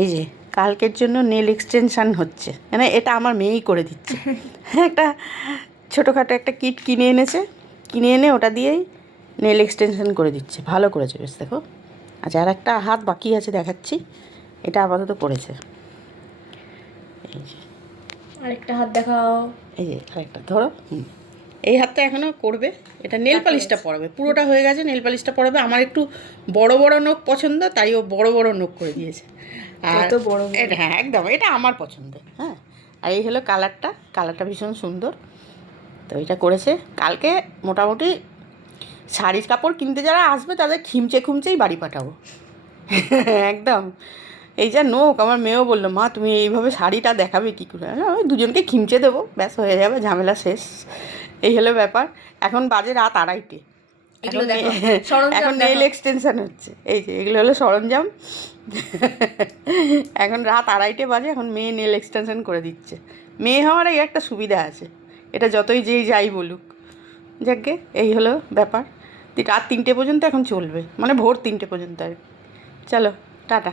এই যে কালকের জন্য নেল এক্সটেনশান হচ্ছে, মানে এটা আমার মেয়েই করে দিচ্ছে। একটা ছোটোখাটো একটা কিট কিনে এনেছে, কিনে এনে ওটা দিয়েই নেল এক্সটেনশান করে দিচ্ছে। ভালো করেছে বেশ, দেখো। আচ্ছা, আর একটা হাত বাকি আছে, দেখাচ্ছি। এটা আপাতত করেছে। এই যে আরেকটা হাত দেখাও। এই যে আরেকটা ধরো। এই হাতটা এখনও করবে। এটা নেল পালিশটা পরাবে, পুরোটা হয়ে গেছে, নেল পালিশটা পরাবে। আমার একটু বড় বড় নখ পছন্দ, তাই ও বড় বড় নখ করে দিয়েছে। আর কত বড় বড়। এটা হ্যাঁ একদম, এটা আমার পছন্দ। হ্যাঁ, আর এই হলো কালারটা, কালারটা ভীষণ সুন্দর। তো এটা করেছে। কালকে মোটামুটি শাড়ির কাপড় কিনতে যারা আসবে তাদের খিমচে খুমচেই বাড়ি পাঠাবো। একদম। এই যা নোক, আমার মেয়েও বললো, মা তুমি এইভাবে শাড়িটা দেখাবে কী করে? আমি দুজনকে খিমচে দেবো, ব্যাস হয়ে যাবে, ঝামেলা শেষ। এই হলো ব্যাপার। এখন বাজে রাত 2:30। এখন নেল এক্সটেনশান হচ্ছে। এই যে এগুলো হলো সরঞ্জাম। এখন রাত 2:30 বাজে, এখন মেয়ে নেল এক্সটেনশান করে দিচ্ছে। মেয়ে হওয়ার এই একটা সুবিধা আছে, এটা যতই যেই যাই বলুক। যাকে এই হলো ব্যাপার। রাত 3টে পর্যন্ত এখন চলবে, মানে ভোর 3টে পর্যন্ত আর। চলো টাটা।